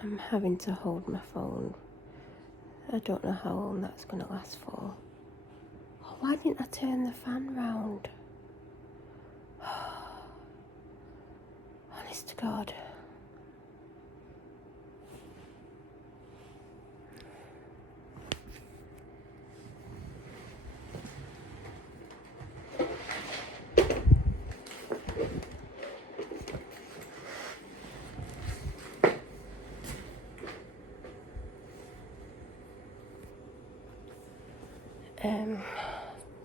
I'm having to hold my phone. I don't know how long that's going to last for. Oh, why didn't I turn the fan round? Honest to God.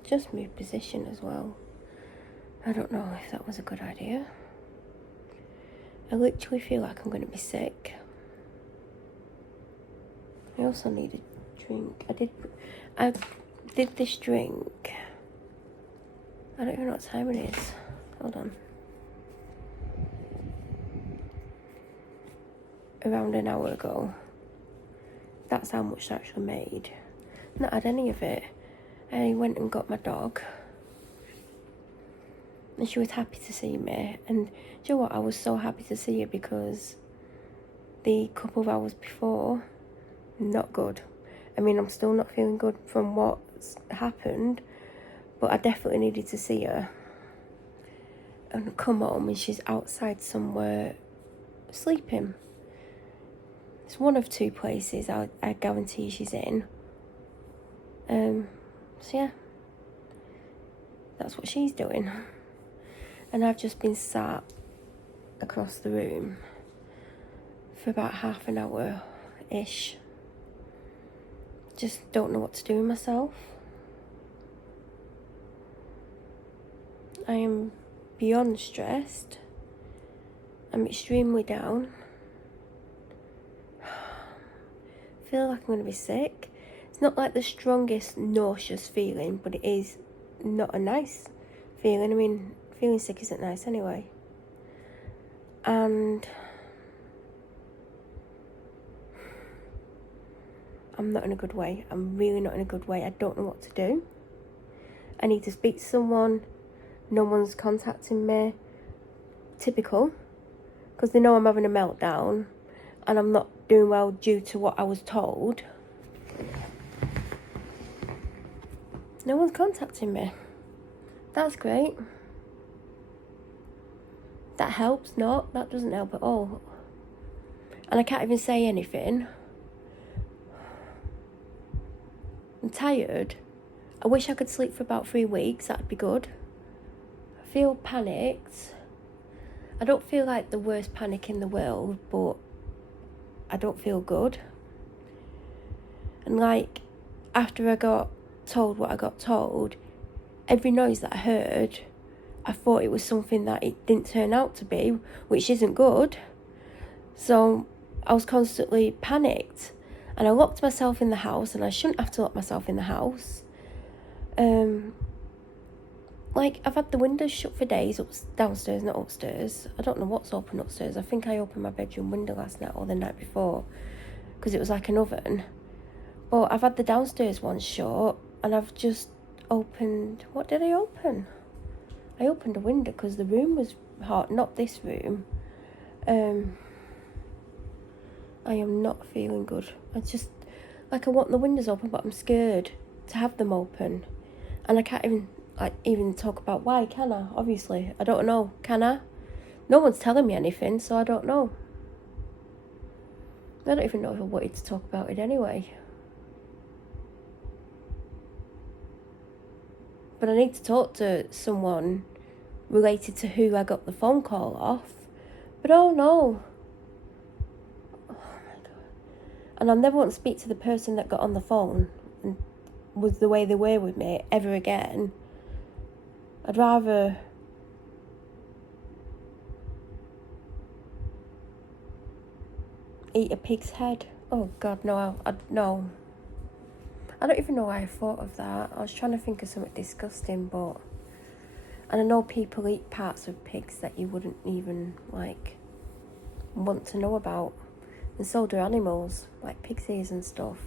Just moved position as well. I don't know if that was a good idea. I literally feel like I'm going to be sick. I also need a drink. I did this drink. I don't even know what time it is. Hold on. Around an hour ago. That's how much I actually made. Not had any of it. I went and got my dog. And she was happy to see me. And do you know what? I was so happy to see her because the couple of hours before, not good. I mean, I'm still not feeling good from what's happened, but I definitely needed to see her. And come home and she's outside somewhere sleeping. It's one of two places I guarantee she's in. So yeah, that's what she's doing. And I've just been sat across the room for about half an hour-ish. Just don't know what to do with myself. I am beyond stressed. I'm extremely down. I feel like I'm going to be sick. It's not like the strongest nauseous feeling, but it is not a nice feeling. I mean, feeling sick isn't nice anyway. And I'm not in a good way. I'm really not in a good way. I don't know what to do. I need to speak to someone. No one's contacting me. Typical. Because they know I'm having a meltdown. And I'm not doing well due to what I was told. No one's contacting me. That's great. That helps. No, that doesn't help at all. And I can't even say anything. I'm tired. I wish I could sleep for about 3 weeks. That'd be good. I feel panicked. I don't feel like the worst panic in the world, but I don't feel good. And like, after I got told what I got told, every noise that I heard, I thought it was something that it didn't turn out to be, which isn't good. So I was constantly panicked. And I locked myself in the house, and I shouldn't have to lock myself in the house. Like, I've had the windows shut for days, downstairs, not upstairs. I don't know what's open upstairs. I think I opened my bedroom window last night or the night before, because it was like an oven. But I've had the downstairs one shut, and I've just opened... What did I open? I opened a window because the room was hot, not this room. I am not feeling good. I just... Like, I want the windows open, but I'm scared to have them open. And I can't even talk about why, can I? Obviously, I don't know. Can I? No one's telling me anything, so I don't know. I don't even know if I wanted to talk about it anyway. But I need to talk to someone related to who I got the phone call off. But oh no. Oh my God. And I'll never want to speak to the person that got on the phone and was the way they were with me ever again. I'd rather eat a pig's head. Oh God, no, no. I don't even know why I thought of that. I was trying to think of something disgusting, but... And I know people eat parts of pigs that you wouldn't even, like, want to know about. And so do animals, like pig's ears and stuff.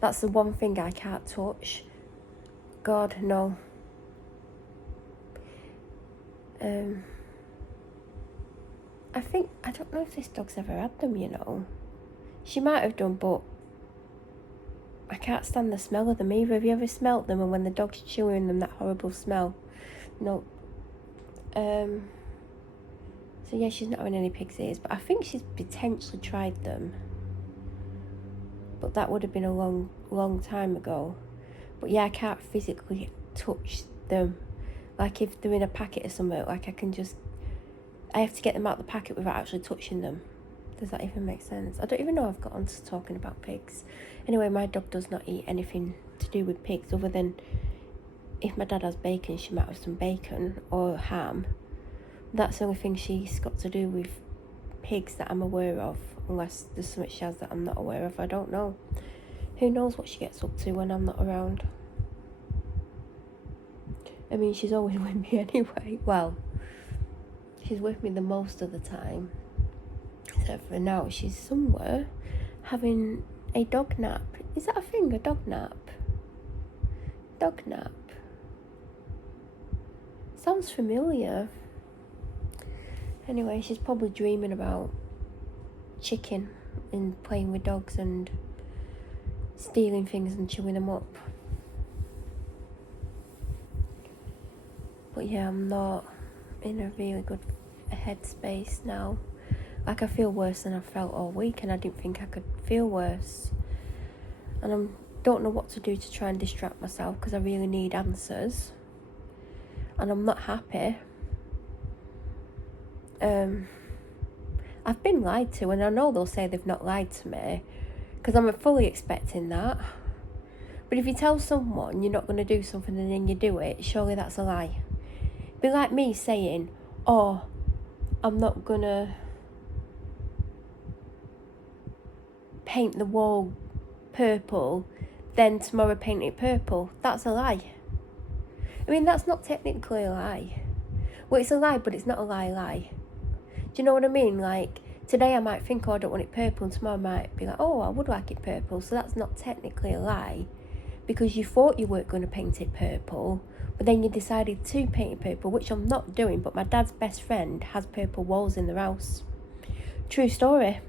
That's the one thing I can't touch. God, no. I don't know if this dog's ever had them, you know. She might have done, but I can't stand the smell of them either. Have you ever smelt them, and when the dog's chewing them, that horrible smell? No. So yeah, she's not having any pig's ears, but I think she's potentially tried them. But that would have been a long time ago. But yeah, I can't physically touch them. Like if they're in a packet or something, like I have to get them out of the packet without actually touching them. Does that even make sense? I don't even know I've got onto talking about pigs. Anyway, my dog does not eat anything to do with pigs other than if my dad has bacon, she might have some bacon or ham. That's the only thing she's got to do with pigs that I'm aware of, unless there's something she has that I'm not aware of. I don't know. Who knows what she gets up to when I'm not around? I mean, she's always with me anyway. Well, she's with me the most of the time. Except for now, she's somewhere having a dog nap. Is that a thing, a dog nap? Dog nap. Sounds familiar. Anyway, she's probably dreaming about chicken and playing with dogs and stealing things and chewing them up. But yeah, I'm not in a really good headspace now. Like, I feel worse than I felt all week, and I didn't think I could feel worse. And I don't know what to do to try and distract myself, because I really need answers. And I'm not happy. I've been lied to, and I know they'll say they've not lied to me, because I'm fully expecting that. But if you tell someone you're not going to do something and then you do it, surely that's a lie. It'd be like me saying, oh, I'm not going to paint the wall purple, then tomorrow paint it purple. That's a lie. I mean, that's not technically a lie. Well, it's a lie, but it's not a lie. Do you know what I mean? Like, today I might think, oh, I don't want it purple, and tomorrow I might be like, oh, I would like it purple. So that's not technically a lie, because you thought you weren't going to paint it purple, but then you decided to paint it purple, which I'm not doing, but my dad's best friend has purple walls in their house. True story.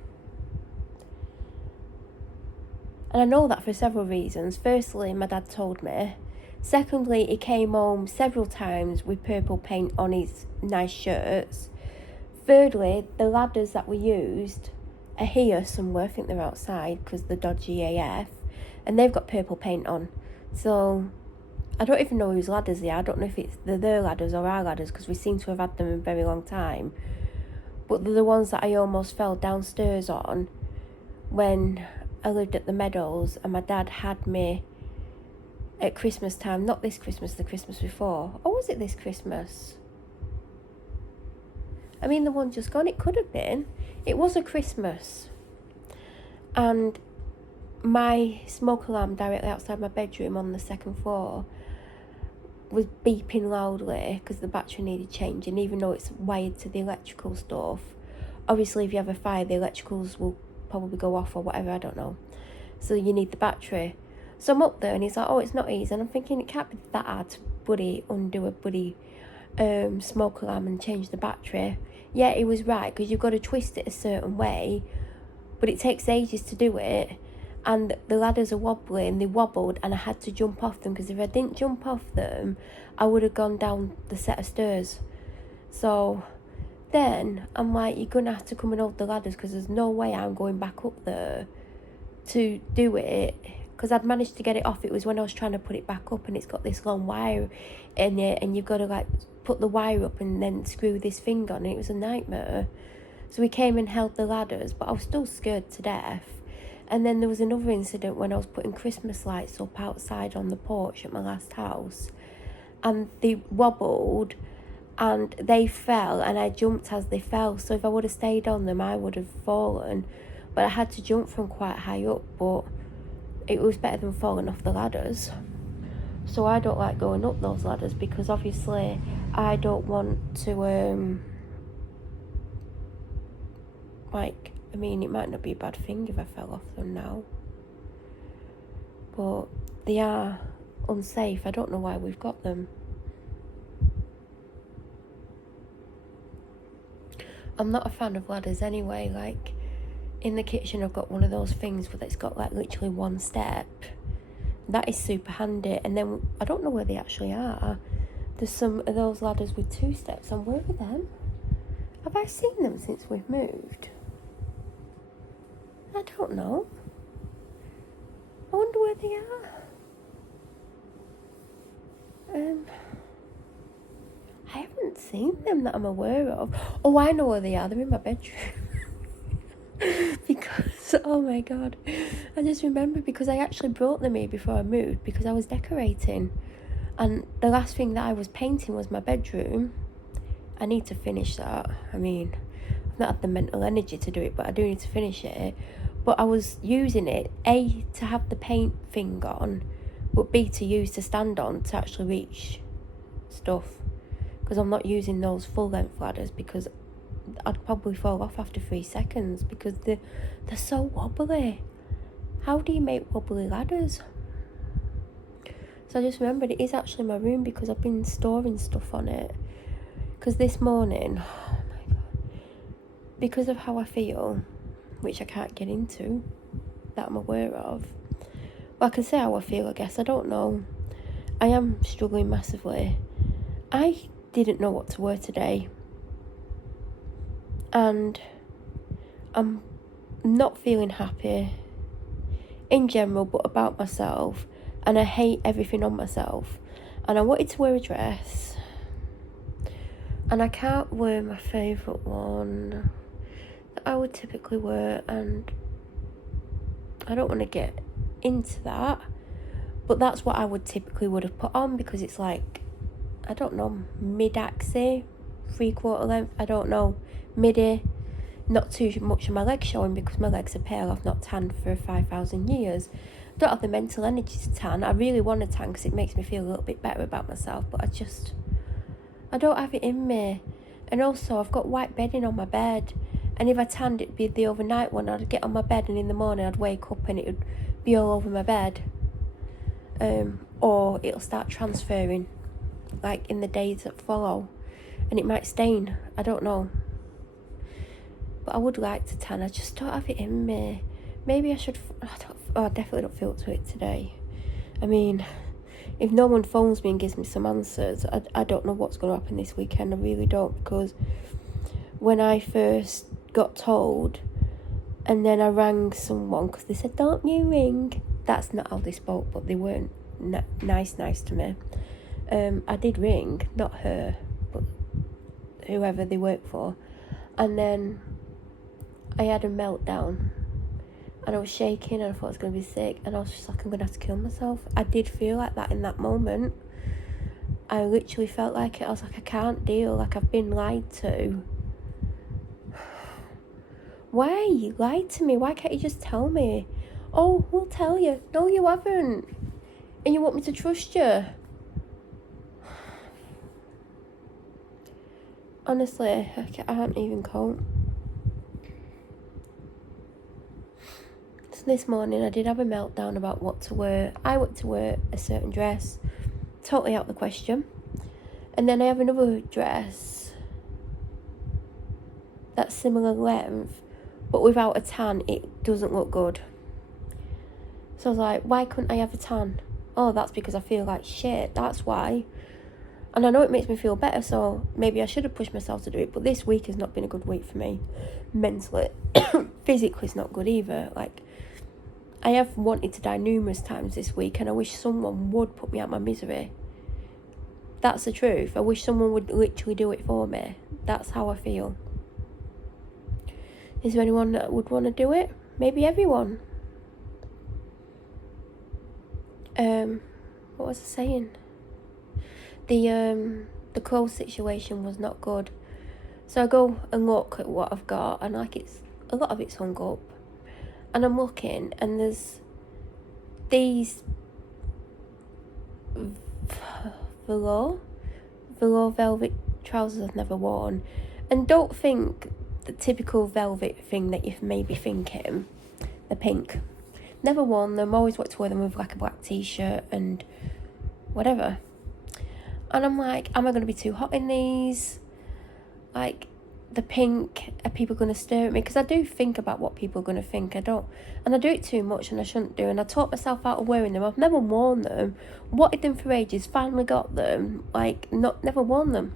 And I know that for several reasons. Firstly, my dad told me. Secondly, he came home several times with purple paint on his nice shirts. Thirdly, the ladders that we used are here somewhere. I think they're outside because they're dodgy AF. And they've got purple paint on. So I don't even know whose ladders they are. I don't know if it's their ladders or our ladders, because we seem to have had them a very long time. But they're the ones that I almost fell downstairs on when I lived at the Meadows, and my dad had me at Christmas time. Not this Christmas, the Christmas before. Or was it this Christmas? I mean, the one just gone. It could have been. It was a Christmas. And my smoke alarm directly outside my bedroom on the second floor was beeping loudly because the battery needed changing, even though it's wired to the electrical stuff. Obviously, if you have a fire, the electricals will probably go off or whatever, I don't know. So you need the battery. So I'm up there, and he's like, oh, it's not easy. And I'm thinking, it can't be that hard to undo a smoke alarm and change the battery. Yeah, he was right, because you've got to twist it a certain way, but it takes ages to do it. And the ladders are wobbling, they wobbled, and I had to jump off them, because if I didn't jump off them, I would have gone down the set of stairs. So then I'm like, you're going to have to come and hold the ladders, because there's no way I'm going back up there to do it, because I'd managed to get it off. It was when I was trying to put it back up, and it's got this long wire in it, and you've got to like put the wire up and then screw this thing on, and it was a nightmare. So we came and held the ladders, but I was still scared to death. And then there was another incident when I was putting Christmas lights up outside on the porch at my last house, and they wobbled and they fell, and I jumped as they fell. So if I would have stayed on them, I would have fallen, but I had to jump from quite high up. But it was better than falling off the ladders. So I don't like going up those ladders, because obviously I don't want to I mean, it might not be a bad thing if I fell off them now, but they are unsafe. I don't know why we've got them. I'm not a fan of ladders anyway. Like, in the kitchen I've got one of those things where it's got like literally one step. That is super handy. And then I don't know where they actually are. There's some of those ladders with 2 steps, and where are them? Have I seen them since we've moved? I don't know. I wonder where they are. I haven't seen them that I'm aware of. Oh, I know where they are. They're in my bedroom. Because, oh my god, I just remembered because I actually brought them here before I moved because I was decorating, and the last thing that I was painting was my bedroom. I need to finish that. I mean, I've not had the mental energy to do it, but I do need to finish it. But I was using it, A, to have the paint thing on, but B, to use to stand on to actually reach stuff, because I'm not using those full length ladders because I'd probably fall off after 3 seconds because they're so wobbly. How do you make wobbly ladders? So I just remembered it is actually my room because I've been storing stuff on it. Because this morning, oh my god, because of how I feel, which I can't get into, that I'm aware of. Well, I can say how I feel, I guess. I don't know. I am struggling massively. I didn't know what to wear today. And I'm not feeling happy in general, but about myself. And I hate everything on myself. And I wanted to wear a dress. And I can't wear my favourite one that I would typically wear. And I don't want to get into that. But that's what I would have put on because it's like, I don't know, mid-axi, 3/4 length, I don't know. Midi, not too much of my legs showing because my legs are pale. I've not tanned for 5,000 years. I don't have the mental energy to tan. I really want to tan because it makes me feel a little bit better about myself, but I don't have it in me. And also I've got white bedding on my bed, and if I tanned it'd be the overnight one. I'd get on my bed and in the morning I'd wake up and it would be all over my bed, or it'll start transferring like in the days that follow, and it might stain. I don't know. But I would like to tan. I just don't have it in me. Maybe I should. I definitely don't feel to it today. I mean, if no one phones me and gives me some answers, I don't know what's going to happen this weekend. I really don't, because when I first got told, and then I rang someone because they said, "Don't you ring." That's not how they spoke, but they weren't nice to me. I did ring, not her, but whoever they work for, and then I had a meltdown and I was shaking and I thought I was going to be sick, and I was just like, I'm going to have to kill myself. I did feel like that in that moment. I literally felt like it. I was like, I can't deal, like I've been lied to. Why? You lied to me. Why can't you just tell me? Oh, we'll tell you. No, you haven't. And you want me to trust you? Honestly, I can't even cope. So this morning I did have a meltdown about what to wear. I want to wear a certain dress, totally out of the question. And then I have another dress that's similar length, but without a tan, it doesn't look good. So I was like, why couldn't I have a tan? Oh, that's because I feel like shit, that's why. And I know it makes me feel better, so maybe I should have pushed myself to do it. But this week has not been a good week for me. Mentally. Physically, it's not good either. Like, I have wanted to die numerous times this week, and I wish someone would put me out my misery. That's the truth. I wish someone would literally do it for me. That's how I feel. Is there anyone that would want to do it? Maybe everyone. What was I saying? The clothes situation was not good. So I go and look at what I've got, and like a lot of it's hung up. And I'm looking, and there's these velour velvet trousers I've never worn. And don't think the typical velvet thing that you may be thinking. They're pink. Never worn them, always want to wear them with like a black t-shirt and whatever. And I'm like, am I going to be too hot in these? Like, the pink, are people going to stare at me? Because I do think about what people are going to think. I do it too much, and I shouldn't do. And I taught myself out of wearing them. I've never worn them. Wanted them for ages. Finally got them. Like, never worn them.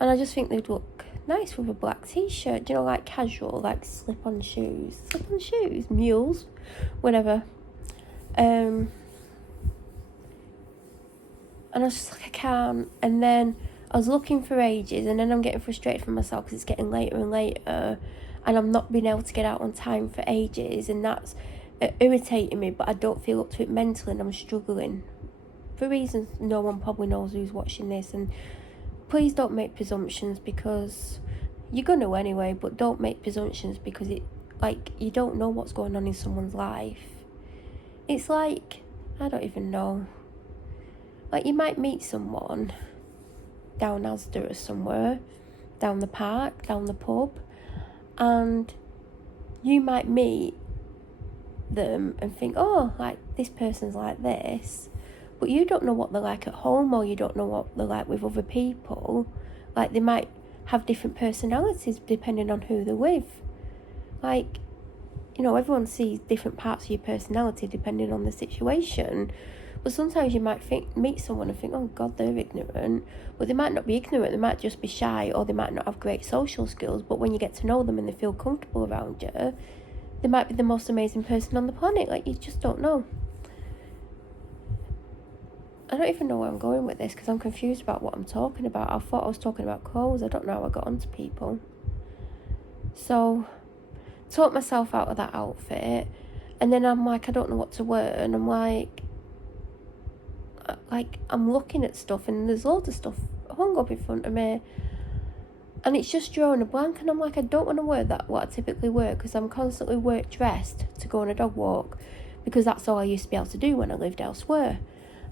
And I just think they'd look nice with a black t-shirt. You know, like casual, like slip-on shoes. Slip-on shoes? Mules? Whatever. And I was just like, I can't. And then I was looking for ages, and then I'm getting frustrated with myself because it's getting later and later, and I'm not being able to get out on time for ages, and that's irritating me, but I don't feel up to it mentally, and I'm struggling for reasons no one probably knows who's watching this. And please don't make presumptions, because you're going to anyway, but don't make presumptions, because you don't know what's going on in someone's life. It's like, I don't even know. Like, you might meet someone down Asda or somewhere, down the park, down the pub, and you might meet them and think, oh, like, this person's like this, but you don't know what they're like at home, or you don't know what they're like with other people. Like, they might have different personalities depending on who they're with. Like, you know, everyone sees different parts of your personality depending on the situation. But sometimes you might meet someone and think, oh God, they're ignorant. But they might not be ignorant, they might just be shy, or they might not have great social skills. But when you get to know them and they feel comfortable around you, they might be the most amazing person on the planet. Like, you just don't know. I don't even know where I'm going with this, because I'm confused about what I'm talking about. I thought I was talking about clothes. I don't know how I got onto people. So, taught myself out of that outfit. And then I'm like, I don't know what to wear. And I'm like, I'm looking at stuff, and there's loads of stuff hung up in front of me, and it's just drawing a blank, and I'm like, I don't want to wear what I typically wear, because I'm constantly dressed to go on a dog walk, because that's all I used to be able to do when I lived elsewhere.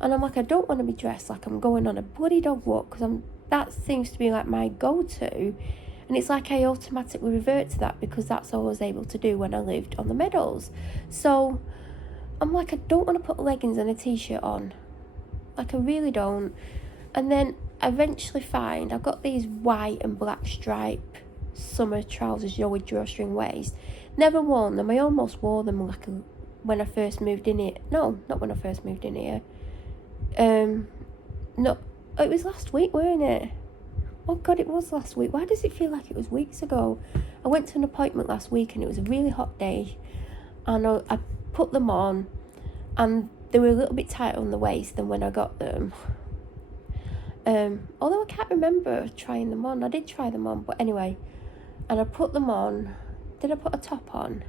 And I'm like, I don't want to be dressed like I'm going on a bloody dog walk, because that seems to be like my go-to, and it's like I automatically revert to that, because that's all I was able to do when I lived on the meadows. So I'm like, I don't want to put leggings and a t-shirt on. Like, I really don't. And then I eventually find I've got these white and black stripe summer trousers, you know, with drawstring waist. Never worn them. I almost wore them when I first moved in here. No, not when I first moved in here. No, it was last week, weren't it? Oh God, it was last week. Why does it feel like it was weeks ago? I went to an appointment last week, and it was a really hot day, and I put them on, and they were a little bit tighter on the waist than when I got them. Although I can't remember trying them on. I did try them on, but anyway. And I put them on. Did I put a top on?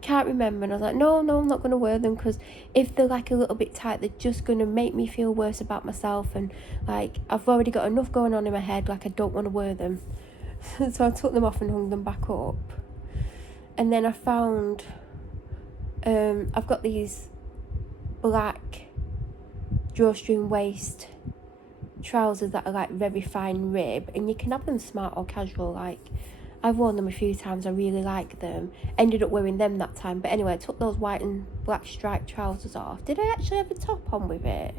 Can't remember. And I was like, no, I'm not going to wear them, because if they're like a little bit tight, they're just going to make me feel worse about myself. And like, I've already got enough going on in my head. Like, I don't want to wear them. So I took them off and hung them back up. And then I found, I've got these black drawstring waist trousers that are like very fine rib, and you can have them smart or casual. Like, I've worn them a few times, I really like them. Ended up wearing them that time, but anyway, I took those white and black striped trousers off. Did I actually have a top on with it?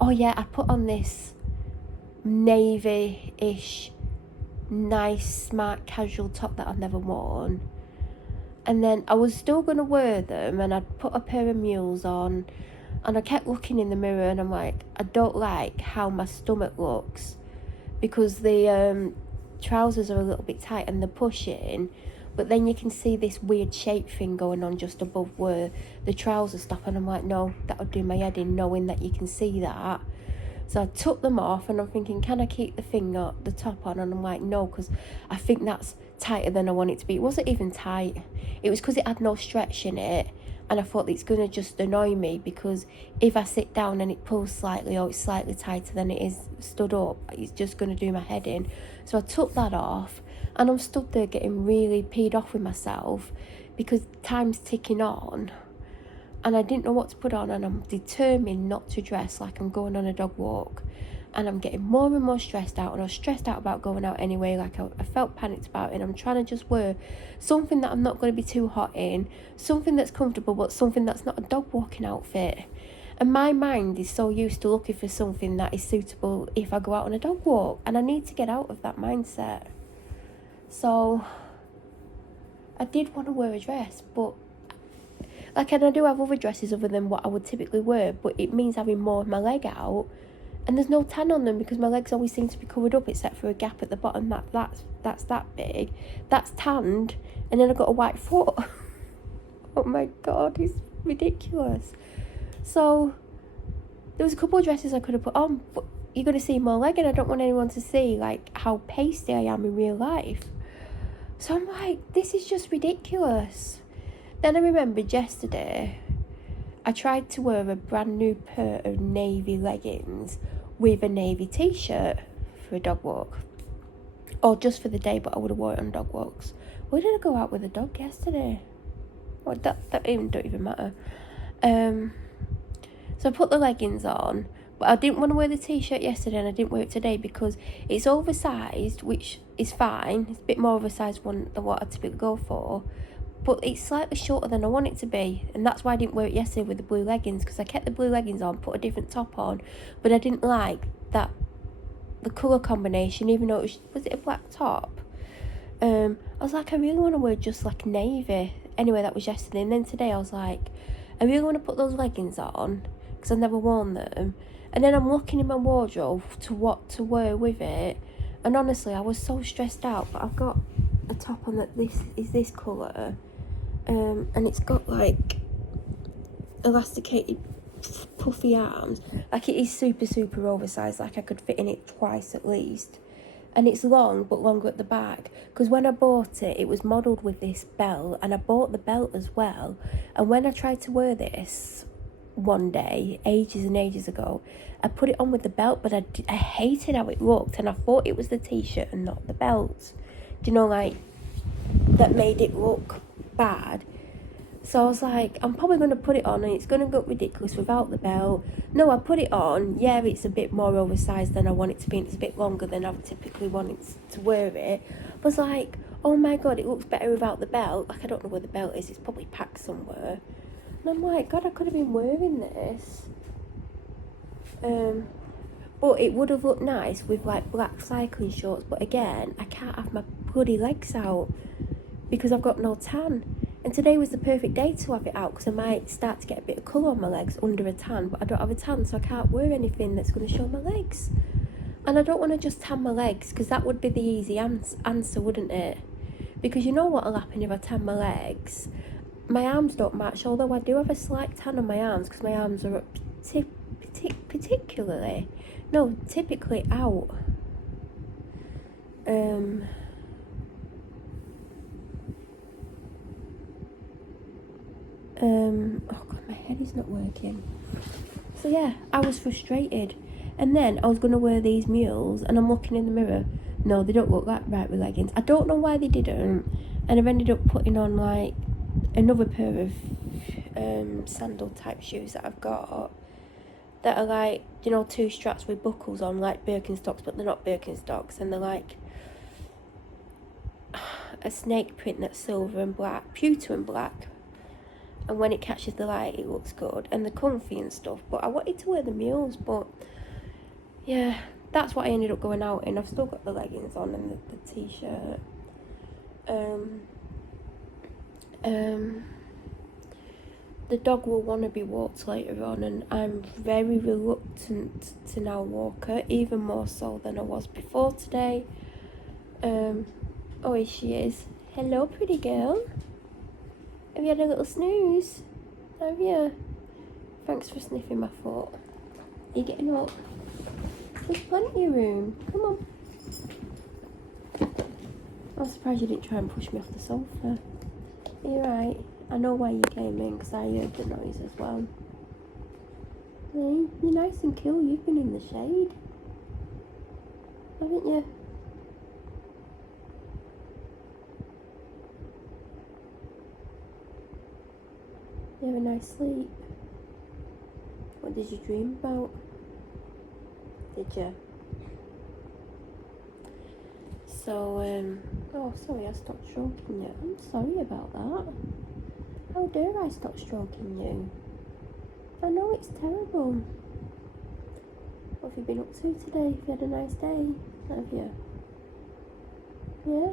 Oh yeah, I put on this navy-ish nice smart casual top that I've never worn, and then I was still going to wear them, and I'd put a pair of mules on. And I kept looking in the mirror, and I'm like, I don't like how my stomach looks, because the trousers are a little bit tight and they're pushing, but then you can see this weird shape thing going on just above where the trousers stop, and I'm like, no, that would do my head in, knowing that you can see that. So I took them off, and I'm thinking, can I keep the top on? And I'm like, no, because I think that's tighter than I want it to be. It wasn't even tight. It was because it had no stretch in it. And I thought it's going to just annoy me, because if I sit down and it pulls slightly, or it's slightly tighter than it is stood up, it's just going to do my head in. So I took that off, and I'm stood there getting really peed off with myself, because time's ticking on, and I didn't know what to put on, and I'm determined not to dress like I'm going on a dog walk. And I'm getting more and more stressed out, and I was stressed out about going out anyway. Like, I felt panicked about it, and I'm trying to just wear something that I'm not going to be too hot in, something that's comfortable, but something that's not a dog walking outfit. And my mind is so used to looking for something that is suitable if I go out on a dog walk, and I need to get out of that mindset. So I did want to wear a dress, but and I do have other dresses other than what I would typically wear, but it means having more of my leg out, and there's no tan on them because my legs always seem to be covered up except for a gap at the bottom that's that big. That's tanned, and then I've got a white foot. Oh my god, it's ridiculous. So there was a couple of dresses I could have put on, but you're going to see my leg, and I don't want anyone to see how pasty I am in real life. So I'm like, this is just ridiculous. Then I remembered yesterday, I tried to wear a brand new pair of navy leggings with a navy t-shirt for a dog walk. Or just for the day, but I would have worn it on dog walks. Where did I go out with a dog yesterday? Well, that even don't even matter. So I put the leggings on, but I didn't want to wear the t-shirt yesterday and I didn't wear it today because it's oversized, which is fine. It's a bit more oversized one than what I typically go for, but it's slightly shorter than I want it to be, and that's why I didn't wear it yesterday with the blue leggings, because I kept the blue leggings on, put a different top on, but I didn't like the colour combination, even though was it a black top? I was like, I really want to wear just like navy. Anyway, that was yesterday, and then today I was like, I really want to put those leggings on because I've never worn them, and then I'm looking in my wardrobe to what to wear with it, and honestly I was so stressed out, but I've got a top on that this colour, and it's got like elasticated puffy arms, like it is super oversized, like I could fit in it twice at least, and it's long but longer at the back, because when I bought it, it was modelled with this belt, and I bought the belt as well, and when I tried to wear this one day ages and ages ago, I put it on with the belt, but I hated how it looked, and I thought it was the t-shirt and not the belt, do you know, like that made it look bad. So I was like, I'm probably going to put it on and it's going to look ridiculous without the belt. No, I put it on. Yeah, it's a bit more oversized than I want it to be, and it's a bit longer than I typically want it to wear it. I was like, oh my god, it looks better without the belt. Like, I don't know where the belt is. It's probably packed somewhere. And I'm like, god, I could have been wearing this. But it would have looked nice with like black cycling shorts. But again, I can't have my bloody legs out because I've got no tan. And today was the perfect day to have it out because I might start to get a bit of colour on my legs under a tan, but I don't have a tan, so I can't wear anything that's going to show my legs. And I don't want to just tan my legs, because that would be the easy answer, wouldn't it? Because you know what will happen if I tan my legs? My arms don't match, although I do have a slight tan on my arms because my arms are typically out. Oh god, my head is not working. So yeah, I was frustrated. And then I was going to wear these mules, and I'm looking in the mirror. No, they don't look like right with leggings. I don't know why they didn't. And I've ended up putting on like another pair of sandal type shoes that I've got that are like, you know, two straps with buckles on, like Birkenstocks, but they're not Birkenstocks, and they're like a snake print that's silver and black, pewter and black. And when it catches the light, it looks good, and they're comfy and stuff. But I wanted to wear the mules, but yeah, that's what I ended up going out in. I've still got the leggings on and the t-shirt. The dog will want to be walked later on, and I'm very reluctant to now walk her, even more so than I was before today. Oh, here she is. Hello, pretty girl. Have you had a little snooze? Have you? Thanks for sniffing my foot. Are you getting up? There's plenty of room. Come on. I'm surprised you didn't try and push me off the sofa. Are you right? I know why you came in, because I heard the noise as well. Hey, you're nice and cool. You've been in the shade, haven't you? You have a nice sleep. What did you dream about? Did you? So, oh, sorry, I stopped stroking you. I'm sorry about that. How dare I stop stroking you? I know it's terrible. What have you been up to today? Have you had a nice day? Have you? Yeah?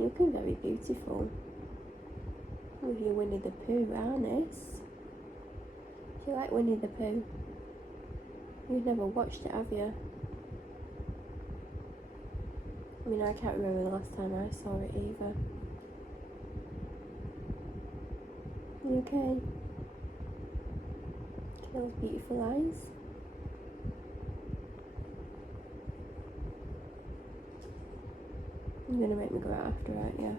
You're looking very beautiful with your Winnie the Pooh harness. Do you like Winnie the Pooh? You've never watched it, have you? I mean, I can't remember the last time I saw it either. You okay? Those beautiful eyes. You're gonna make me go out after, aren't you?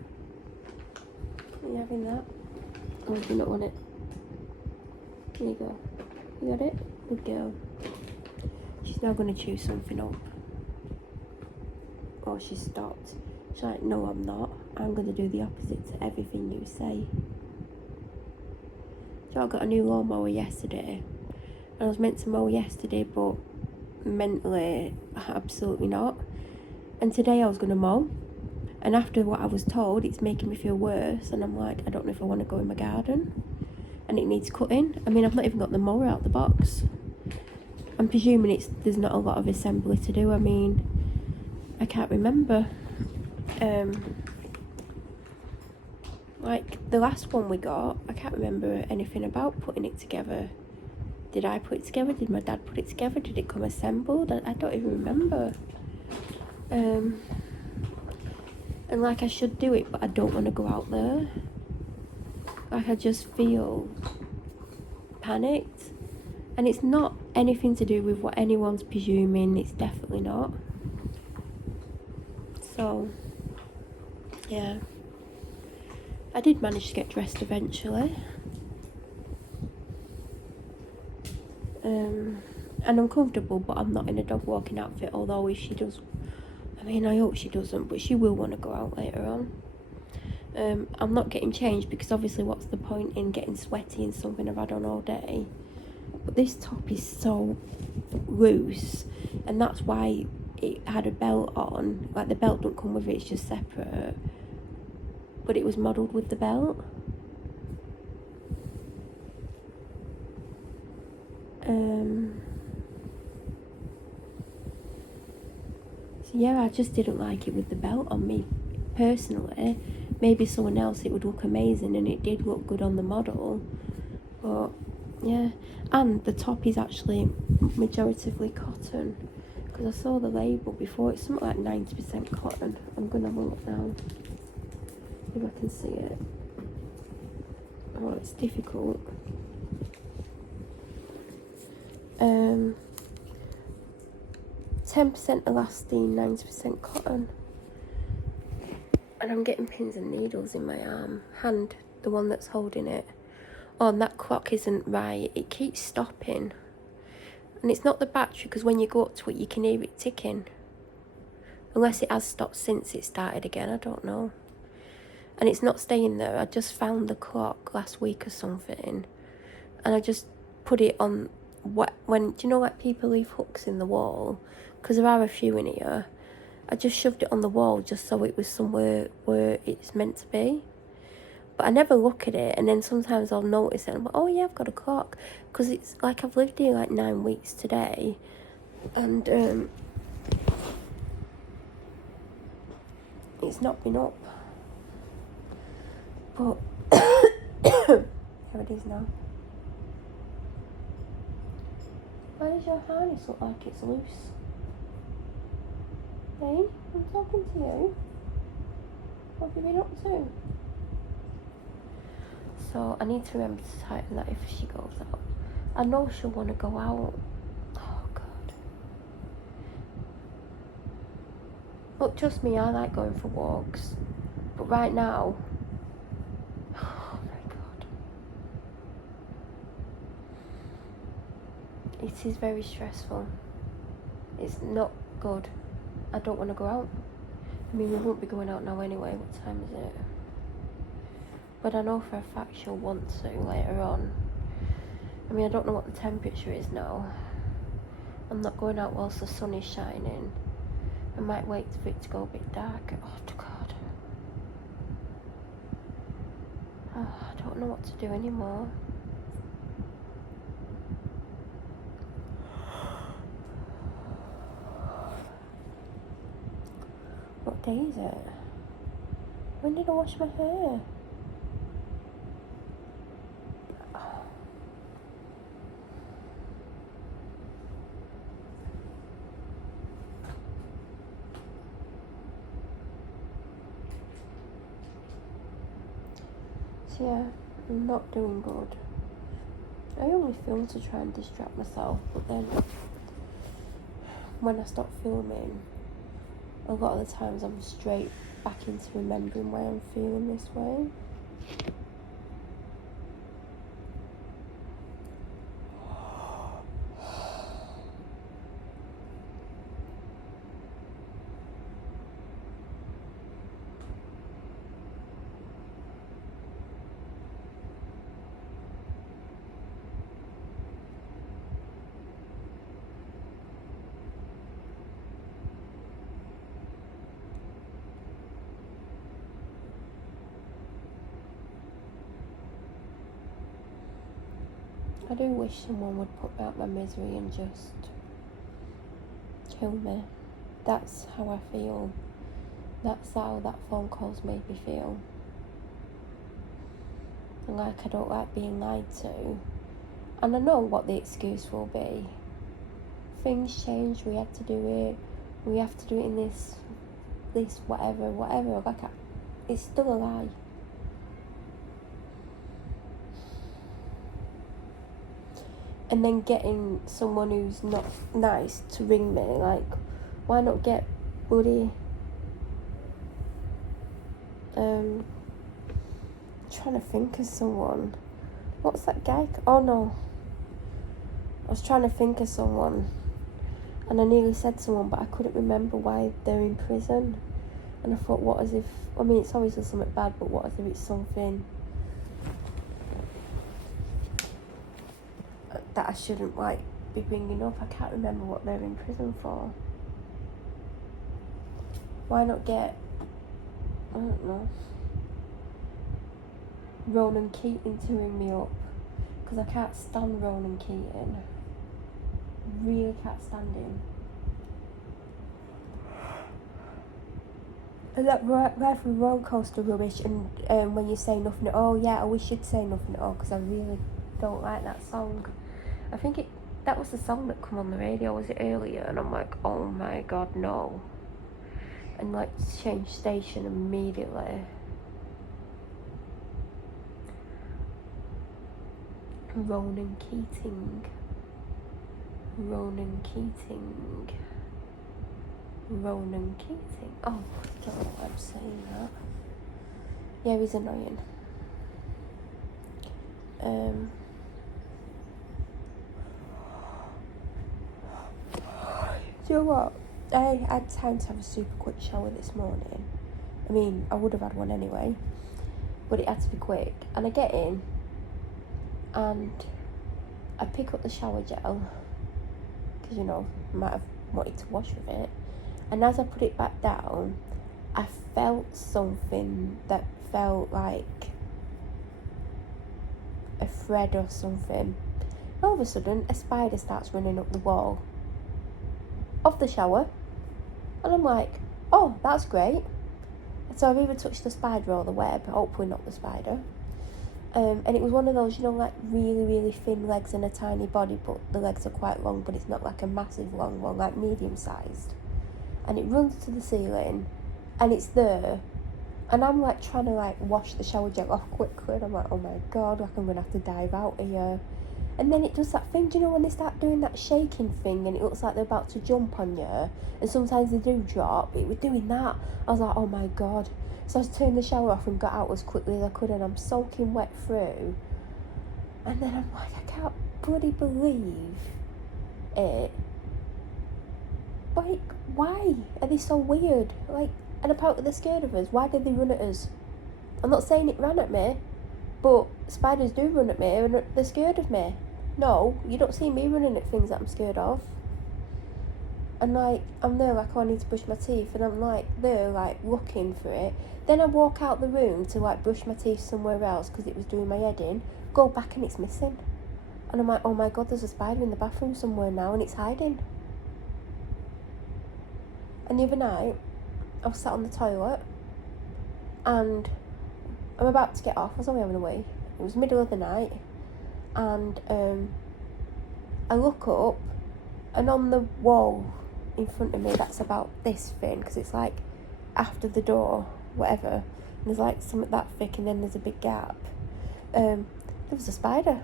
Are you having that? Or do you not want it? Here you go. You got it? Good girl. She's now gonna chew something up. Oh, she stopped. She's like, no, I'm not. I'm gonna do the opposite to everything you say. So I got a new lawnmower yesterday. And I was meant to mow yesterday, but mentally, absolutely not. And today I was gonna mow. And after what I was told, it's making me feel worse. And I'm like, I don't know if I want to go in my garden. And it needs cutting. I mean, I've not even got the mower out the box. I'm presuming there's not a lot of assembly to do. I mean, I can't remember. Like the last one we got, I can't remember anything about putting it together. Did I put it together? Did my dad put it together? Did it come assembled? I don't even remember. And like I should do it, but I don't want to go out there. Like I just feel panicked. And it's not anything to do with what anyone's presuming. It's definitely not. So, yeah. I did manage to get dressed eventually. And I'm comfortable, but I'm not in a dog walking outfit, although if she does, I mean, I hope she doesn't, but she will want to go out later on. I'm not getting changed because obviously what's the point in getting sweaty in something I've had on all day? But this top is so loose, and that's why it had a belt on. Like the belt don't come with it, it's just separate. But it was modelled with the belt. So yeah, I just didn't like it with the belt on me personally. Maybe someone else it would look amazing, and it did look good on the model. But yeah, and the top is actually majoritively cotton, because I saw the label before. It's something like 90% cotton. I'm gonna have a look now if I can see it. Oh, it's difficult. 10% elastine, 90% cotton. And I'm getting pins and needles in my hand, the one that's holding it. Oh, and that clock isn't right. It keeps stopping. And it's not the battery, because when you go up to it, you can hear it ticking. Unless it has stopped since it started again, I don't know. And it's not staying there. I just found the clock last week or something. And I just put it on, when, do you know like people leave hooks in the wall? Because there are a few in here. I just shoved it on the wall just so it was somewhere where it's meant to be. But I never look at it, and then sometimes I'll notice it and I'm like, oh yeah, I've got a clock. Because it's like I've lived here like 9 weeks today. And it's not been up. But here it is now. Why does your harness look like it's loose? Hey, I'm talking to you. What have you been up to? So I need to remember to tighten that if she goes out. I know she'll want to go out. Oh God. Look, trust me, I like going for walks. But right now, oh my God. It is very stressful. It's not good. I don't want to go out. I mean, we won't be going out now anyway. What time is it? But I know for a fact she'll want to later on. I mean, I don't know what the temperature is now. I'm not going out whilst the sun is shining. I might wait for it to go a bit darker. Oh, God. Oh, I don't know what to do anymore. What day is it? When did I wash my hair? So yeah, I'm not doing good. I only film to try and distract myself, but then when I stop filming, a lot of the times I'm straight back into remembering why I'm feeling this way. I do wish someone would put me out my misery and just kill me. That's how I feel. That's how that phone call's made me feel. And like, I don't like being lied to. And I know what the excuse will be. Things change, we had to do it. We have to do it in this whatever. Like, it's still a lie. And then getting someone who's not nice to ring me, like, why not get Buddy? Trying to think of someone. What's that guy? Oh no. I was trying to think of someone, and I nearly said someone, but I couldn't remember why they're in prison. And I thought, what as if, I mean, it's obviously something bad, but what as if it's something that I shouldn't, like, be bringing up. I can't remember what they're in prison for. Why not get, I don't know, Ronan Keating to ring me up? Because I can't stand Ronan Keating. Really can't stand him. And that Life with Roller Coaster rubbish, and when you say nothing at all, yeah, I wish you'd say nothing at all, because I really don't like that song. I think that was the song that come on the radio, was it earlier? And I'm like, oh my god, no. And like, change station immediately. Ronan Keating. Ronan Keating. Ronan Keating. Oh, I don't know why I'm saying that. Yeah, he's annoying. Do you know what? I had time to have a super quick shower this morning. I mean, I would have had one anyway, but it had to be quick. And I get in, and I pick up the shower gel, because, you know, I might have wanted to wash with it. And as I put it back down, I felt something that felt like a thread or something. All of a sudden, a spider starts running up the wall of the shower. And I'm like, oh, that's great. So I've either touched the spider or the web, hopefully not the spider. And it was one of those, you know, like really, really thin legs and a tiny body, but the legs are quite long, but it's not like a massive long one, like medium sized. And it runs to the ceiling, and it's there. And I'm like trying to like wash the shower gel off quickly, and I'm like, oh my god, like I'm gonna have to dive out of here. And then it does that thing, do you know when they start doing that shaking thing and it looks like they're about to jump on you, and sometimes they do drop? It was doing that. I was like, oh my god. So I turned the shower off and got out as quickly as I could, and I'm soaking wet through. And then I'm like, I can't bloody believe it. Like, why are they so weird? Like, and apparently they're scared of us. Why did they run at us? I'm not saying it ran at me, but spiders do run at me and they're scared of me. No, you don't see me running at things that I'm scared of. And like, I'm there like, oh, I need to brush my teeth, and I'm like there like looking for it. Then I walk out the room to like brush my teeth somewhere else because it was doing my head in. Go back and it's missing. And I'm like, oh my god, there's a spider in the bathroom somewhere now and it's hiding. And the other night, I was sat on the toilet And I'm about to get off. I was only having a wee. It was middle of the night, and I look up, and on the wall in front of me, that's about this thin, because it's like after the door, whatever, and there's like something that thick, and then there's a big gap. There was a spider,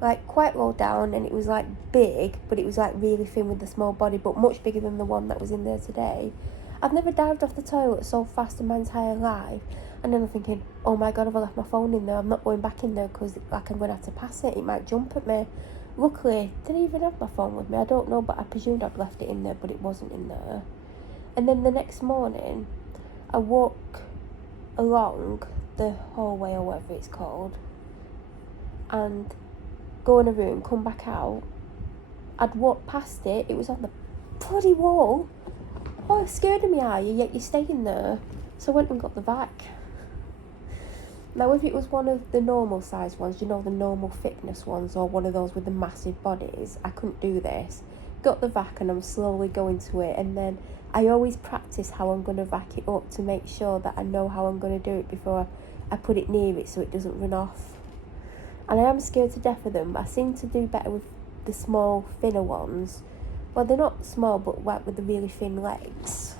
like quite low down, and it was like big, but it was like really thin with a small body, but much bigger than the one that was in there today. I've never dived off the toilet so fast in my entire life. And then I'm thinking, oh my god, have I left my phone in there? I'm not going back in there because like I'm going to have to pass it. It might jump at me. Luckily, didn't even have my phone with me. I don't know, but I presumed I'd left it in there, but it wasn't in there. And then the next morning, I walk along the hallway or whatever it's called, and go in a room, come back out. I'd walked past it. It was on the bloody wall. Oh, you're scared of me, are you? Yet you're staying there. So I went and got the vac. Now, if it was one of the normal size ones, you know, the normal thickness ones, or one of those with the massive bodies, I couldn't do this. Got the vac and I'm slowly going to it, and then I always practice how I'm going to vac it up to make sure that I know how I'm going to do it before I put it near it so it doesn't run off. And I am scared to death of them, but I seem to do better with the small, thinner ones. Well, they're not small, but like with the really thin legs.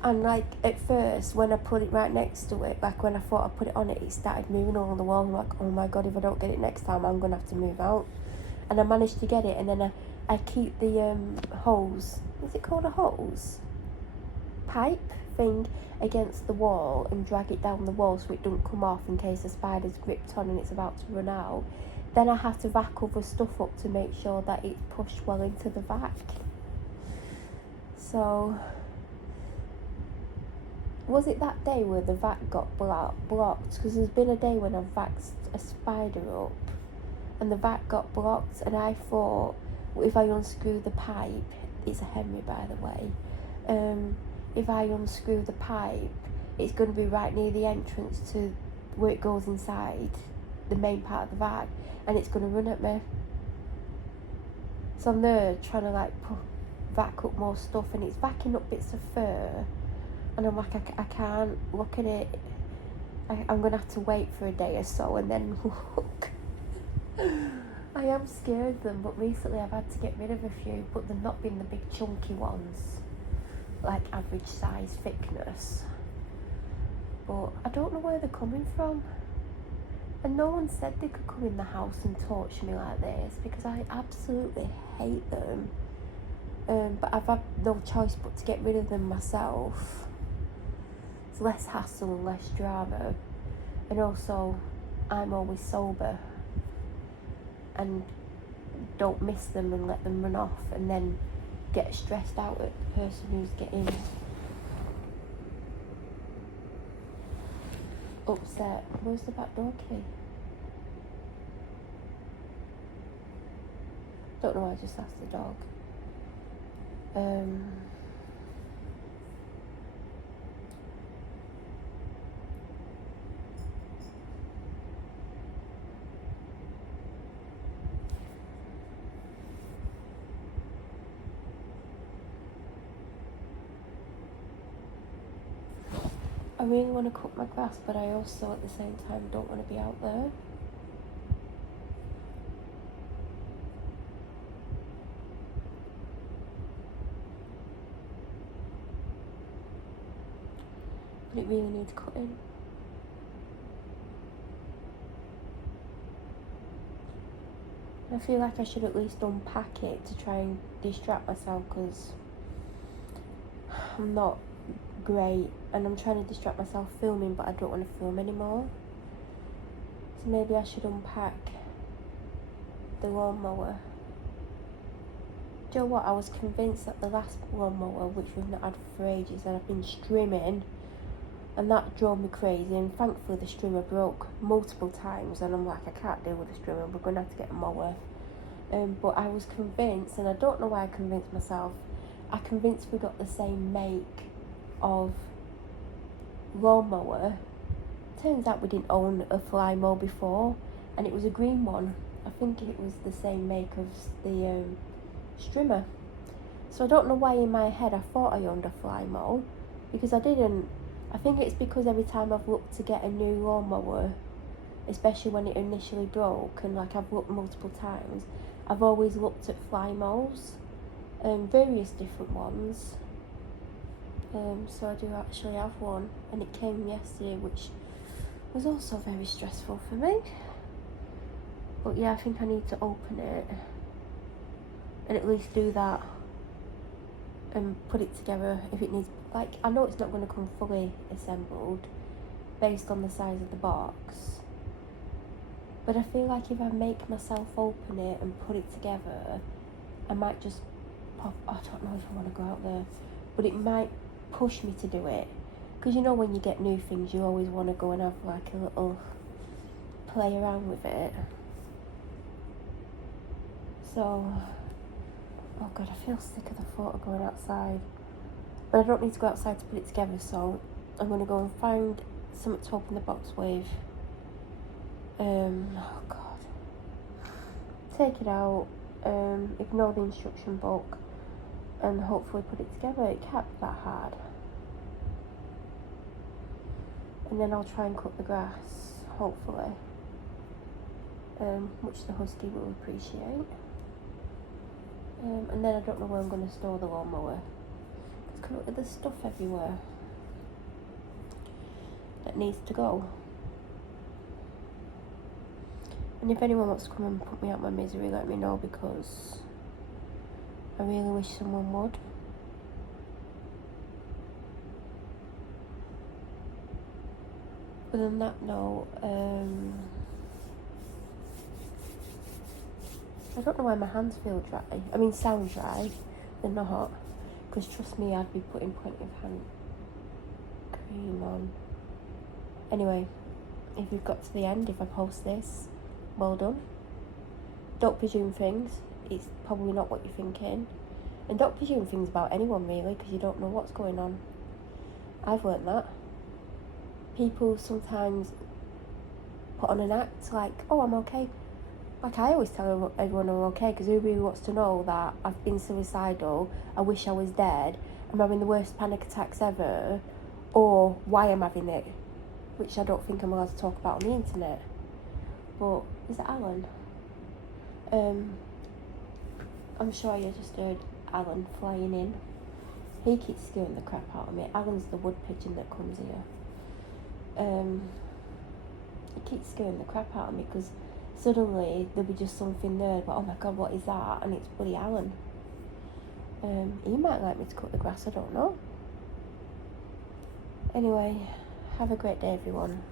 And like at first, when I put it right next to it, like when I thought I put it on it, it started moving all the wall. I'm like, oh my god, if I don't get it next time, I'm gonna have to move out. And I managed to get it, and then I keep the hose. Is it called a hose? Pipe thing against the wall and drag it down the wall so it don't come off in case the spider's gripped on and it's about to run out. Then I have to vac other stuff up to make sure that it's pushed well into the vac. So, was it that day where the vac got blocked? Because there's been a day when I've vaxed a spider up and the vac got blocked, and I thought, if I unscrew the pipe, it's a Henry by the way, if I unscrew the pipe, it's going to be right near the entrance to where it goes inside the main part of the vac, and it's going to run at me. So I'm there trying to like vac up more stuff, and it's vacuuming up bits of fur, and I'm like, I can't look at it. I'm going to have to wait for a day or so and then look. I am scared of them, but recently I've had to get rid of a few, but they've not been the big chunky ones, like average size thickness. But I don't know where they're coming from. And no one said they could come in the house and torture me like this, because I absolutely hate them. But I've had no choice but to get rid of them myself. It's less hassle and less drama. And also, I'm always sober and don't miss them and let them run off and then get stressed out at the person who's getting upset. Where's the back door key? Don't know why I just asked the dog. I really want to cut my grass, but I also at the same time don't want to be out there. But it really needs cutting. I feel like I should at least unpack it to try and distract myself, because I'm not great and I'm trying to distract myself filming, but I don't want to film anymore. So maybe I should unpack the lawnmower. Do you know what? I was convinced that the last lawnmower, which we've not had for ages, and I've been strimming, and that drove me crazy, and thankfully the strimmer broke multiple times, and I'm like, I can't deal with the strimmer, we're going to have to get a mower. But I was convinced, and I don't know why I convinced myself, I convinced we got the same make of lawnmower. Turns out we didn't own a fly mower before, and it was a green one. I think it was the same make of the strimmer. So I don't know why in my head I thought I owned a fly mower, because I didn't. I think it's because every time I've looked to get a new lawnmower, especially when it initially broke, and like I've looked multiple times, I've always looked at fly moles, various different ones. So I do actually have one, and it came yesterday, which was also very stressful for me. But yeah, I think I need to open it and at least do that and put it together if it needs. Like, I know it's not going to come fully assembled based on the size of the box, but I feel like if I make myself open it and put it together, I might just pop. I don't know if I want to go out there, but it might push me to do it, because you know when you get new things you always want to go and have like a little play around with it. So, oh god, I feel sick of the thought of going outside, but I don't need to go outside to put it together, so I'm going to go and find something to open the box with. Oh god, take it out, ignore the instruction book, and hopefully put it together. It can't be that hard. And then I'll try and cut the grass, hopefully, which the husky will appreciate. And then I don't know where I'm going to store the lawnmower. There's stuff everywhere that needs to go. And if anyone wants to come and put me out my misery, let me know, because I really wish someone would. But on that note, I don't know why my hands feel dry. I mean, sound dry. They're not. Because trust me, I'd be putting plenty of hand cream on. Anyway, if you've got to the end, if I post this, well done. Don't presume things. It's probably not what you're thinking. And don't presume things about anyone, really, because you don't know what's going on. I've learnt that. People sometimes put on an act like, oh, I'm okay. Like, I always tell everyone I'm okay, because who really wants to know that I've been suicidal, I wish I was dead, I'm having the worst panic attacks ever, or why I'm having it, which I don't think I'm allowed to talk about on the internet. But, is it Alan? I'm sure you just heard Alan flying in. He keeps scaring the crap out of me. Alan's the wood pigeon that comes here. He keeps scaring the crap out of me, because suddenly there'll be just something there, but oh my god, what is that? And it's bloody Alan. He might like me to cut the grass, I don't know. Anyway, have a great day, everyone.